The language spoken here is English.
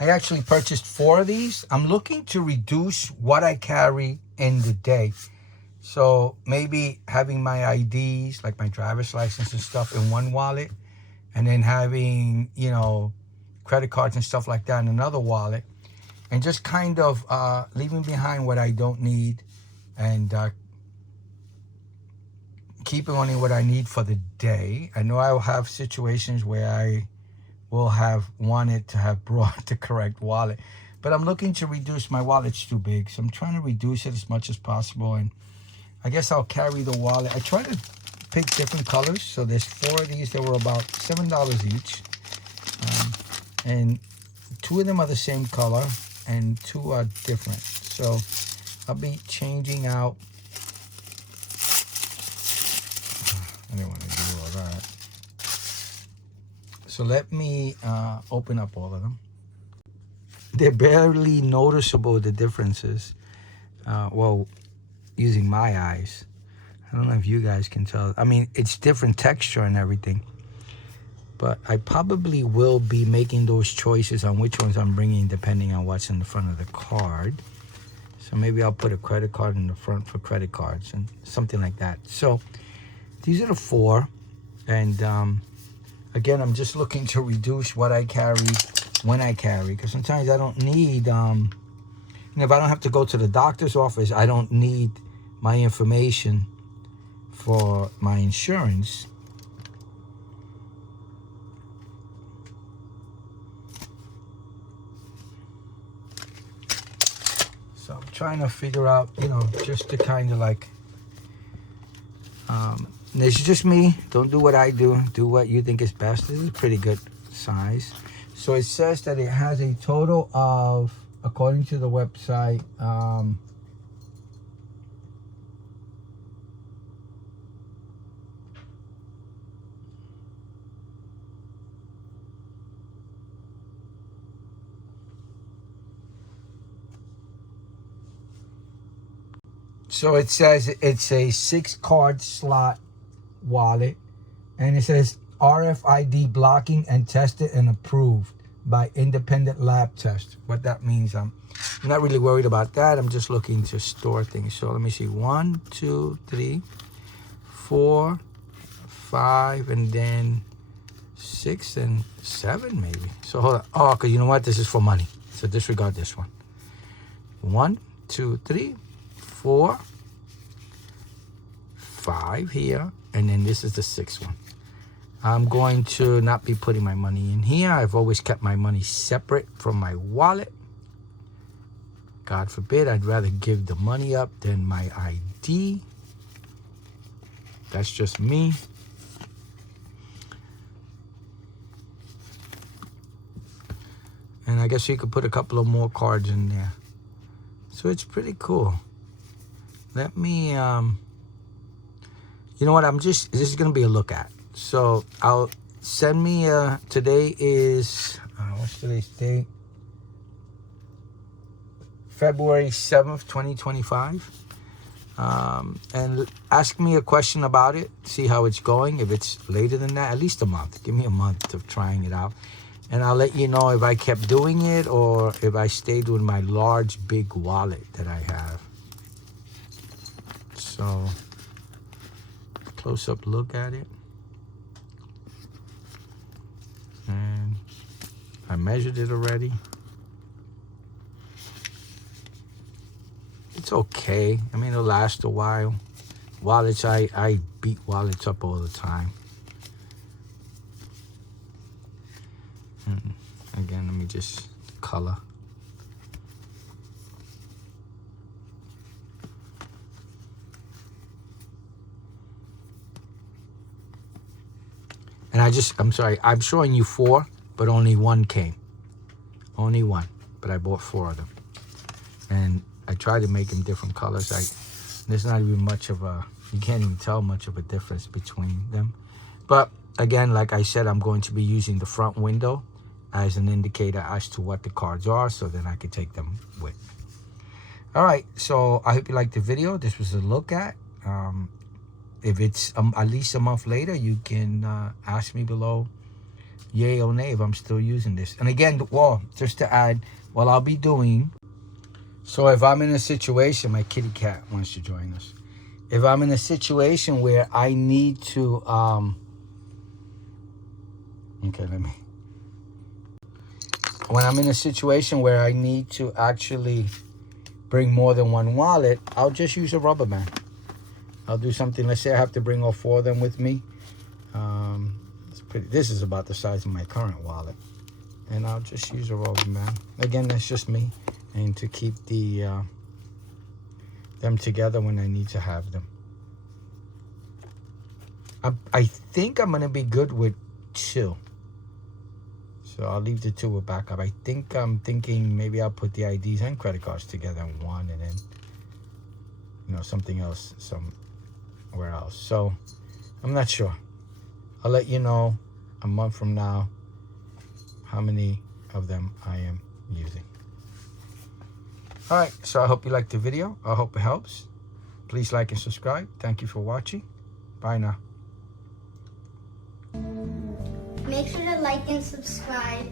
I actually purchased 4 of these. I'm looking to reduce what I carry in the day. So maybe having my IDs, like my driver's license and stuff, in one wallet, and then having, you know, credit cards and stuff like that in another wallet, and just kind of leaving behind what I don't need, and keeping only what I need for the day. I know I will have situations where I will have wanted to have brought the correct wallet, but I'm looking to reduce. My wallet's too big, so I'm trying to reduce it as much as possible, and I guess I'll carry the wallet. I try to pick different colors. So there's 4 of these that were about $7 each. And 2 of them are the same color and 2 are different. So I'll be changing out. I didn't want to do all that. So let me open up all of them. They're barely noticeable, the differences. Well, using my eyes, I don't know if you guys can tell. I mean, it's different texture and everything, but I probably will be making those choices on which ones I'm bringing depending on what's in the front of the card. So maybe I'll put a credit card in the front for credit cards and something like that. So these are the 4, and again, I'm just looking to reduce what I carry when I carry, because sometimes I don't need and if I don't have to go to the doctor's office, I don't need my information for my insurance. So I'm trying to figure out, you know, just to kind of like, this is just me. Don't do what I do. Do what you think is best. This is a pretty good size. So it says that it has a total of, according to the website, so it says it's a 6-card slot wallet, and it says RFID blocking and tested and approved by independent lab test. What that means, I'm not really worried about that. I'm just looking to store things. So let me see, 1, 2, 3, 4, 5, and then 6 and 7 maybe. So hold on. Oh, because you know what? This is for money. So disregard this one. 1, 2, 3, 4, 5 here, and then this is the 6th one. I'm going to not be putting my money in here. I've always kept my money separate from my wallet. God forbid, I'd rather give the money up than my ID. That's just me. And I guess you could put a couple of more cards in there. So it's pretty cool. Let me, you know what, this is going to be a look at. So I'll send me, today is, what's today's date? February 7th, 2025. And ask me a question about it, see how it's going. If it's later than that, at least a month. Give me a month of trying it out. And I'll let you know if I kept doing it or if I stayed with my large, big wallet that I have. So, close-up look at it. And I measured it already. It's okay. I mean, it'll last a while. Wallets, I beat wallets up all the time. And again, let me just color. And I'm sorry, I'm showing you 4, but only 1 came. Only 1, but I bought 4 of them. And I tried to make them different colors. There's not even much of a, you can't even tell much of a difference between them. But again, like I said, I'm going to be using the front window as an indicator as to what the cards are, so then I can take them with. All right, so I hope you liked the video. This was a look at. If it's at least a month later, you can ask me below yay or nay if I'm still using this. And again, well, just to add, what I'll be doing, so if I'm in a situation, my kitty cat wants to join us. If I'm in a situation where I need to, when I'm in a situation where I need to actually bring more than one wallet, I'll just use a rubber band. I'll do something, let's say I have to bring all 4 of them with me. This is about the size of my current wallet. And I'll just use a rubber band. Again, that's just me. And to keep them together when I need to have them. I think I'm going to be good with 2. So I'll leave the 2 with backup. I'm thinking maybe I'll put the IDs and credit cards together in one, and then, you know, something else somewhere else. So I'm not sure. I'll let you know a month from now how many of them I am using. All right, so I hope you liked the video. I hope it helps. Please like and subscribe. Thank you for watching. Bye now. Make sure to like and subscribe.